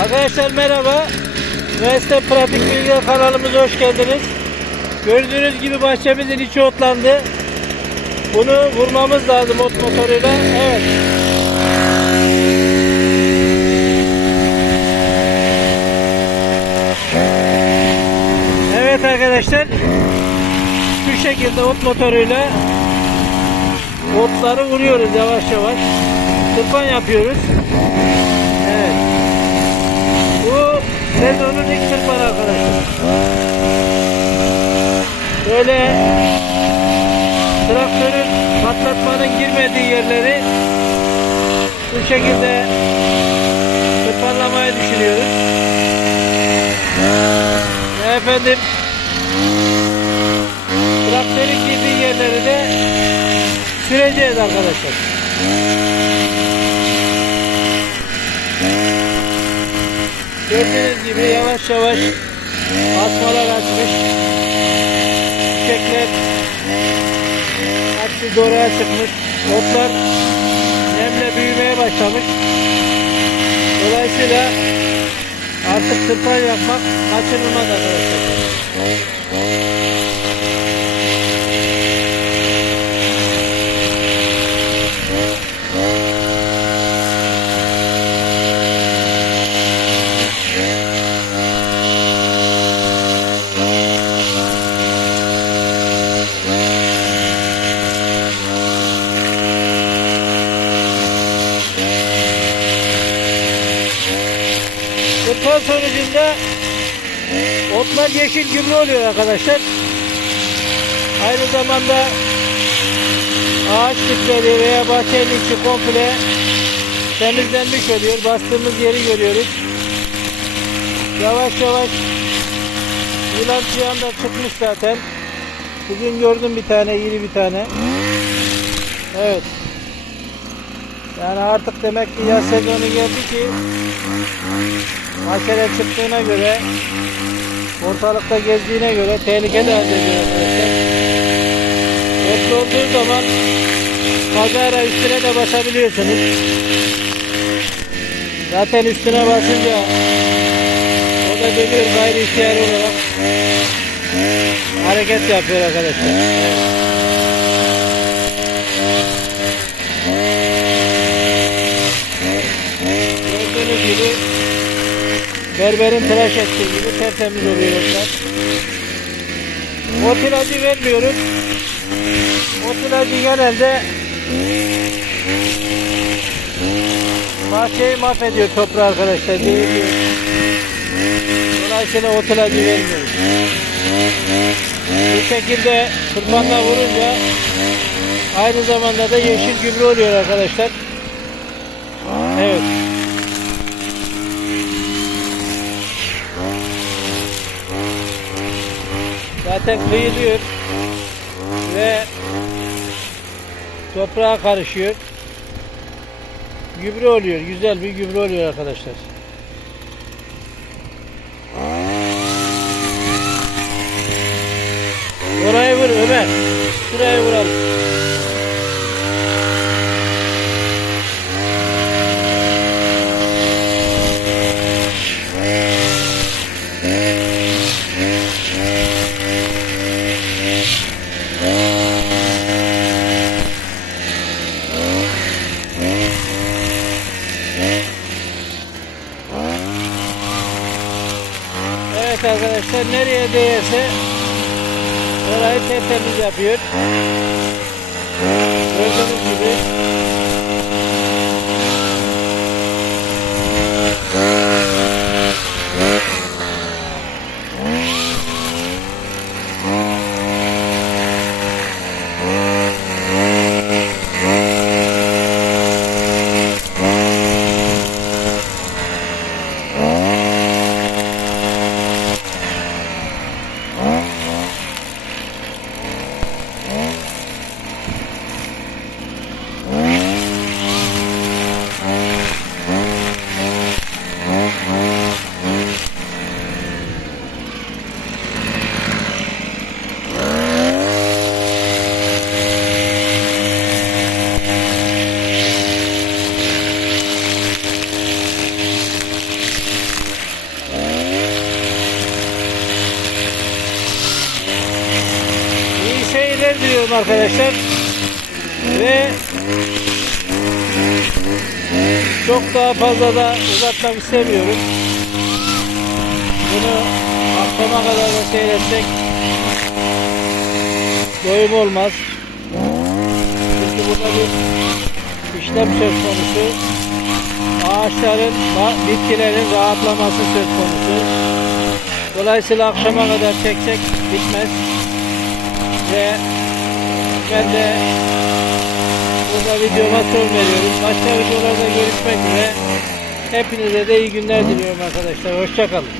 Arkadaşlar merhaba. Üniversite Pratik Bilgiler kanalımıza hoş geldiniz. Gördüğünüz gibi bahçemizin içi otlandı. Bunu vurmamız lazım ot motoruyla. Evet. Evet arkadaşlar. Şu şekilde ot motoruyla otları vuruyoruz yavaş yavaş. Tırpan yapıyoruz. Evet. Bu sezonun ilk tırpanı arkadaşlar. Böyle traktörün patlatmanın girmediği yerleri bu şekilde tırpanlamayı düşünüyoruz. Ve efendim traktörün girdiği yerleri de süreceğiz arkadaşlar. Gördüğünüz gibi yavaş yavaş asmalar açmış. Çiçekler hepsi doğruya çıkmış. Otlar nemle büyümeye başlamış. Dolayısıyla artık tırpan yapmak kaçınılmaz arkadaşlar. Tırpan sonucunda otlar yeşil gübre oluyor arkadaşlar. Aynı zamanda ağaç dipleri veya bahçenin içi komple temizlenmiş oluyor. Bastığımız yeri görüyoruz. Yavaş yavaş yılan çıyan da çıkmış zaten. Bugün gördüm bir tane, iri bir tane. Evet. Yani artık demek ki yaz sezonu geldi ki Maşere çıktığına göre ortalıkta gezdiğine göre tehlike de arz ediyor arkadaşlar. Otlu olduğu zaman kazara üstüne de basabiliyorsunuz. Zaten üstüne basınca o da dönüyor gayri ihtiyar olarak hareket yapıyor arkadaşlar. Gördüğünüz gibi berberin tıraş ettiği gibi tertemiz oluyor otlar. Ot ilacı vermiyoruz. Ot ilacı genelde bahçeyi mahvediyor toprağı arkadaşlar. Değil. Dolayısıyla ot ilacı vermiyoruz. Bu şekilde tırpanla vurunca aynı zamanda da yeşil gübre oluyor arkadaşlar. Evet. Zaten kıyılıyor ve toprağa karışıyor. Gübre oluyor. Güzel bir gübre oluyor arkadaşlar. Orayı vur Ömer. Şurayı vuralım. Evet arkadaşlar nereye değerse orayı tertemiz yapıyor. Gördüğünüz gibi. İstiyorum arkadaşlar. Ve çok daha fazla da uzatmak istemiyorum. Bunu akşama kadar da seyretsek doyum olmaz. Çünkü burada bir işlem söz konusu. Ağaçların, bitkilerin rahatlaması söz konusu. Dolayısıyla akşama kadar çeksek bitmez. Ve ben de burada videoma son veriyorum. Başka videolarda görüşmek üzere. Hepinize de iyi günler diliyorum arkadaşlar. Hoşçakalın.